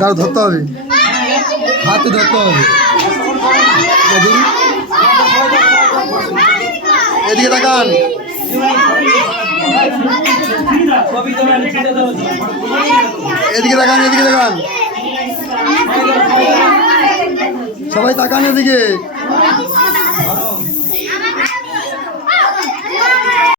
দাঁড় ধরতে হবে। হাতে ধরতে হবে। এদিকে তাকান। এদিকে তাকান এদিকে তাকান। সবাই তাকান এদিকে।